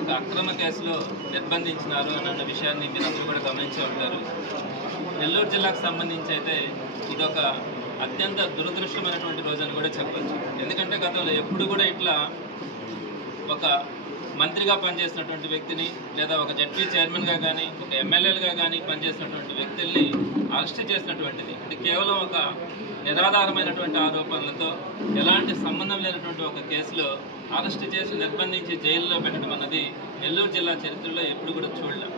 ఒక అక్రమ కేసులో నిర్బంధించినారు అన్న విషయాన్ని మీరందరూ కూడా గమనించే ఉంటారు. నెల్లూరు జిల్లాకు సంబంధించి అయితే ఇదొక అత్యంత దురదృష్టమైనటువంటి రోజు అని కూడా చెప్పచ్చు. ఎందుకంటే గతంలో ఎప్పుడు కూడా ఇట్లా ఒక మంత్రిగా పనిచేసినటువంటి వ్యక్తిని లేదా ఒక జడ్పీ చైర్మన్గా కానీ ఒక ఎమ్మెల్యేలుగా కానీ పనిచేసినటువంటి వ్యక్తుల్ని అరెస్ట్ చేసినటువంటిది ఇది కేవలం ఒక నిరాధారమైనటువంటి ఆరోపణలతో ఎలాంటి సంబంధం లేనటువంటి ఒక కేసులో అరెస్ట్ చేసి నిర్బంధించి జైల్లో పెట్టడం అన్నది నెల్లూరు జిల్లా చరిత్రలో ఎప్పుడు కూడా చూడలేం.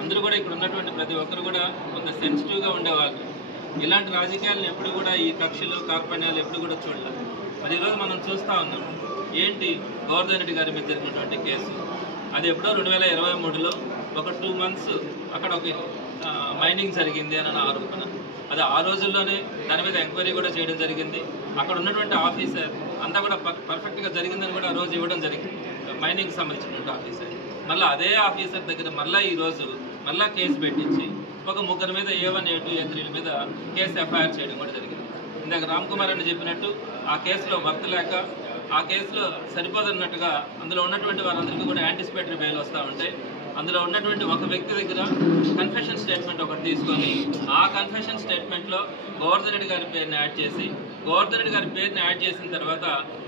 అందరూ కూడా ఇక్కడ ఉన్నటువంటి ప్రతి ఒక్కరు కూడా కొంత సెన్సిటివ్గా ఉండేవాళ్ళు. ఇలాంటి రాజకీయాలను ఎప్పుడు కూడా ఈ కక్షలు కార్పణ్యాలు ఎప్పుడు కూడా చూడలేం. మరి ఈరోజు మనం చూస్తూ ఉన్నాం ఏంటి గోవర్ధన్ రెడ్డి గారి మీద జరిగినటువంటి కేసు. అది ఎప్పుడో 2023లో ఒక 2 months అక్కడ ఒక మైనింగ్ జరిగింది అని ఆరోపణ. అది ఆ రోజుల్లోనే దాని మీద ఎంక్వైరీ కూడా చేయడం జరిగింది. అక్కడ ఉన్నటువంటి ఆఫీసర్ అంతా కూడా పర్ఫెక్ట్గా జరిగిందని కూడా ఆ రోజు ఇవ్వడం జరిగింది, మైనింగ్కి సంబంధించినటువంటి ఆఫీసర్. మళ్ళీ అదే ఆఫీసర్ దగ్గర మళ్ళీ ఈరోజు మళ్ళీ కేసు పెట్టించి ఒక 3 మీద A1, A2, A3 మీద కేసు ఎఫ్ఐఆర్ చేయడం కూడా జరిగింది. ఇందాక రామ్ కుమార్ అని చెప్పినట్టు ఆ కేసులో వర్త్ లేక ఆ కేసులో సరిపోదన్నట్టుగా అందులో ఉన్నటువంటి వారందరికీ కూడా యాంటిసిపేటరీ బెయిల్ వస్తూ ఉంటే అందులో ఉన్నటువంటి ఒక వ్యక్తి దగ్గర కన్ఫెషన్ స్టేట్మెంట్ ఒకటి తీసుకొని ఆ కన్ఫెషన్ స్టేట్మెంట్లో గోవర్ధన్ రెడ్డి గారి పేరుని యాడ్ చేసి గోవర్ధన్ రెడ్డి గారి పేరుని యాడ్ చేసిన తర్వాత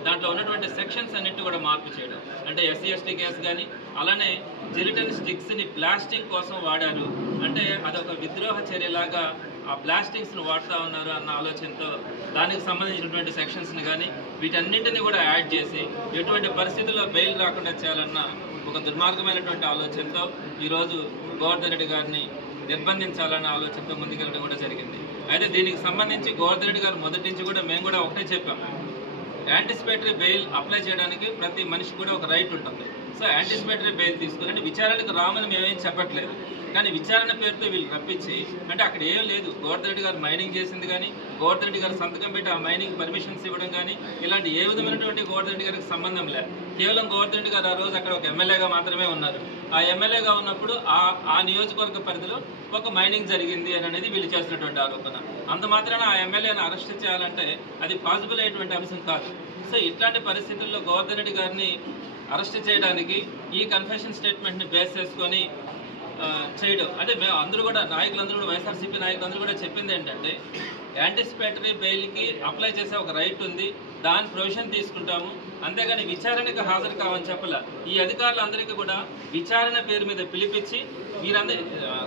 దాంట్లో ఉన్నటువంటి సెక్షన్స్ అన్నింటి కూడా మార్పు చేయడం. అంటే SC/ST కేసు కానీ అలానే జిలిటన్ స్టిక్స్ని బ్లాస్టింగ్ కోసం వాడారు అంటే అదొక విద్రోహ చర్యలాగా ఆ బ్లాస్టింగ్స్ను వాడుతూ ఉన్నారు అన్న ఆలోచనతో దానికి సంబంధించినటువంటి సెక్షన్స్ని కానీ వీటన్నింటినీ కూడా యాడ్ చేసి ఎటువంటి పరిస్థితుల్లో బెయిల్ రాకుండా చేయాలన్న ఒక దుర్మార్గమైనటువంటి ఆలోచనతో ఈరోజు గోవర్ధన్ రెడ్డి గారిని నిర్బంధించాలన్న ఆలోచనతో ముందుకెళ్ళడం కూడా జరిగింది. అయితే దీనికి సంబంధించి గోవర్ధన్ రెడ్డి గారు మొదటి నుంచి కూడా మేము కూడా ఒకటే చెప్పాము, యాంటిసిపేటరీ బెయిల్ అప్లై చేయడానికి ప్రతి మనిషికి కూడా ఒక రైట్ ఉంటుంది. సో యాంటిసిపేటరీ బెయిల్ తీసుకుని విచారణకు రామని మేమేం చెప్పట్లేదు, కానీ విచారణ పేరుతో వీళ్ళు రప్పించి అంటే అక్కడ ఏం లేదు. గోవర్ధన్ రెడ్డి గారు మైనింగ్ చేసింది కానీ గోవర్ధన్ రెడ్డి గారు సంతకం పెట్టి ఆ మైనింగ్ పర్మిషన్స్ ఇవ్వడం కానీ ఇలాంటి ఏ విధమైనటువంటి గోవర్ధన్ రెడ్డి గారికి సంబంధం లేదు. కేవలం గోవర్ధన్ రెడ్డి గారు ఆ రోజు అక్కడ ఒక ఎమ్మెల్యేగా మాత్రమే ఉన్నారు. ఆ ఎమ్మెల్యేగా ఉన్నప్పుడు ఆ నియోజకవర్గ పరిధిలో ఒక మైనింగ్ జరిగింది అని అనేది వీళ్ళు చేసినటువంటి ఆరోపణ. అంత మాత్రాన ఆ ఎమ్మెల్యేని అరెస్ట్ చేయాలంటే అది పాసిబుల్ అయ్యేటువంటి అంశం కాదు. సో ఇట్లాంటి పరిస్థితుల్లో గోవర్ధన్ రెడ్డి గారిని అరెస్ట్ చేయడానికి ఈ కన్ఫెషన్ స్టేట్మెంట్ని బేస్ చేసుకొని చేయడం అంటే మేము అందరూ కూడా నాయకులందరూ కూడా వైఎస్ఆర్సీపీ నాయకులందరూ కూడా చెప్పింది ఏంటంటే యాంటిసిపేటరీ బెయిల్కి అప్లై చేసే ఒక రైట్ ఉంది, దాని ప్రొవిజన్ తీసుకుంటాము, అంతేగాని విచారణకు హాజరు కావని చెప్పలే. ఈ అధికారులందరికీ కూడా విచారణ పేరు మీద పిలిపించి వీరందరూ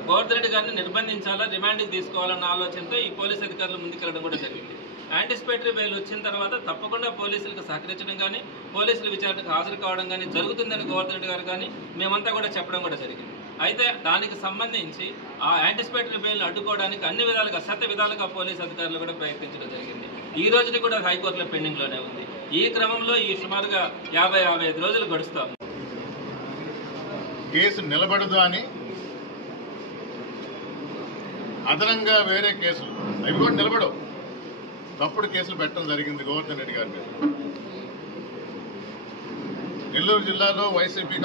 గోవర్ధన్ రెడ్డి గారిని నిర్బంధించాలా, రిమాండ్కి తీసుకోవాలన్న ఆలోచనతో ఈ పోలీస్ అధికారులు ముందుకెళ్ళడం కూడా జరిగింది. యాంటిసిపేటరీ బెయిల్ వచ్చిన తర్వాత తప్పకుండా పోలీసులకు సహకరించడం కానీ పోలీసుల విచారణకు హాజరు కావడం కానీ జరుగుతుందని గోవర్ధన్ రెడ్డి గారు కానీ మేమంతా కూడా చెప్పడం కూడా జరిగింది. అయితే దానికి సంబంధించి ఆ యాంటిసిపేటరీ బెయిల్ని అడ్డుకోవడానికి అన్ని విధాలుగా శత విధాలుగా పోలీస్ అధికారులు కూడా ప్రయత్నించడం జరిగింది. ఈ రోజుని కూడా హైకోర్టులో పెండింగ్లోనే ఉంది. ఈ క్రమంలో ఈ సుమారుగా 50-55 రోజులు గడుస్తాం. కేసు నిలబడదు అని అదనంగా వేరే కేసులు అవి కూడా నిలబడవు, తప్పుడు కేసులు పెట్టడం జరిగింది గోవర్ధన్ రెడ్డి గారి మీద. నెల్లూరు జిల్లాలో వైఎస్ఆర్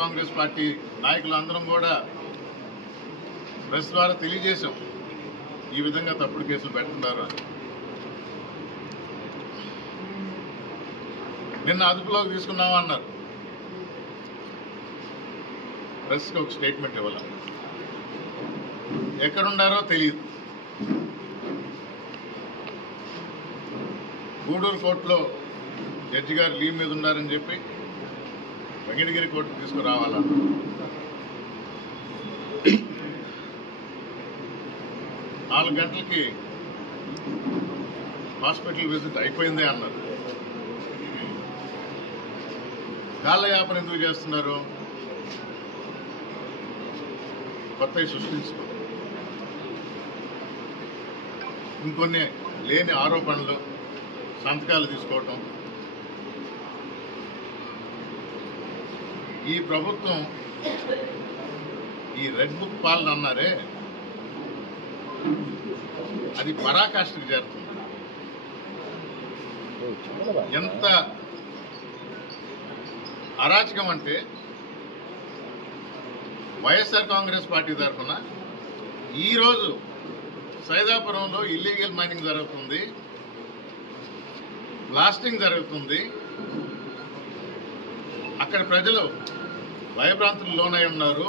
కాంగ్రెస్ పార్టీ నాయకులు అందరం కూడా ప్రెస్ ద్వారా తెలియజేశాం ఈ విధంగా తప్పుడు కేసులు పెడుతున్నారు అని. నిన్న అదుపులోకి తీసుకున్నామన్నారు, ప్రెస్కి ఒక స్టేట్మెంట్ ఇవ్వాలి. ఎక్కడున్నారో తెలియదు. గూడూరు కోర్టులో జడ్జి గారు లీవ్ మీద ఉన్నారని చెప్పి వెంకటగిరి కోర్టుకు తీసుకురావాలన్నారు. 4 గంటలకి హాస్పిటల్ విజిట్ అయిపోయిందే అన్నారు. కాలయాపన ఎందుకు చేస్తున్నారు? కొత్తవి సృష్టించుకో, ఇంకొన్ని లేని ఆరోపణలు, సంతకాలు తీసుకోవటం. ఈ ప్రభుత్వం ఈ రెడ్ బుక్ పాలన అన్నారే, అది పరాకాష్ఠకు చేరుతుంది. ఎంత అరాచకం అంటే వైఎస్ఆర్ కాంగ్రెస్ పార్టీ తరఫున ఈరోజు సైదాపురంలో ఇల్లీగల్ మైనింగ్ జరుగుతుంది, బ్లాస్టింగ్ జరుగుతుంది. అక్కడ ప్రజలు భయభ్రాంతులు లోనై ఉన్నారు.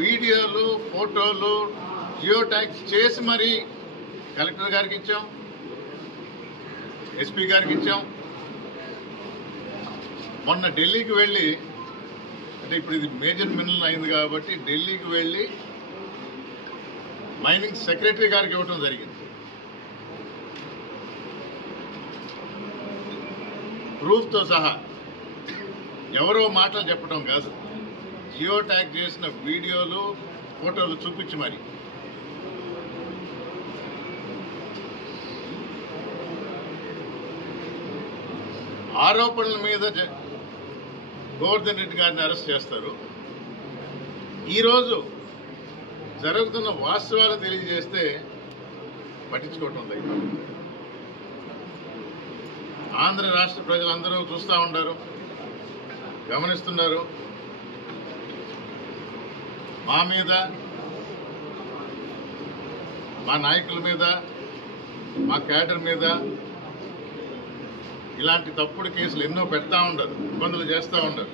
వీడియోలు, ఫోటోలు జియో ట్యాగ్స్ చేసి మరీ కలెక్టర్ గారికి ఇచ్చాం, ఎస్పీ గారికి ఇచ్చాం. మొన్న ఢిల్లీకి వెళ్ళి, అంటే ఇప్పుడు ఇది మేజర్ మినరల్ అయింది కాబట్టి ఢిల్లీకి వెళ్ళి మైనింగ్ సెక్రటరీ గారికి ఇవ్వటం జరిగింది. ప్రూఫ్తో సహా. ఎవరో మాటలు చెప్పడం కాదు, జియో ట్యాగ్ చేసిన వీడియోలు, ఫోటోలు చూపించి మరి. ఆరోపణల మీద గోవర్ధన్ రెడ్డి గారిని అరెస్ట్ చేస్తారు. ఈరోజు జరుగుతున్న వాస్తవాలు తెలియజేస్తే పట్టించుకోవటం లేదు. ఆంధ్ర రాష్ట్ర ప్రజలందరూ చూస్తూ ఉంటారు, గమనిస్తున్నారు. మా మీద, మా నాయకుల మీద, మా క్యాడర్ మీద ఇలాంటి తప్పుడు కేసులు ఎన్నో పెడతా ఉండరు, ఇబ్బందులు చేస్తూ ఉండరు.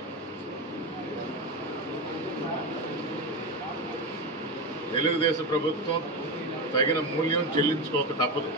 తెలుగుదేశం ప్రభుత్వం తగిన మూల్యం చెల్లించుకోక తప్పదు.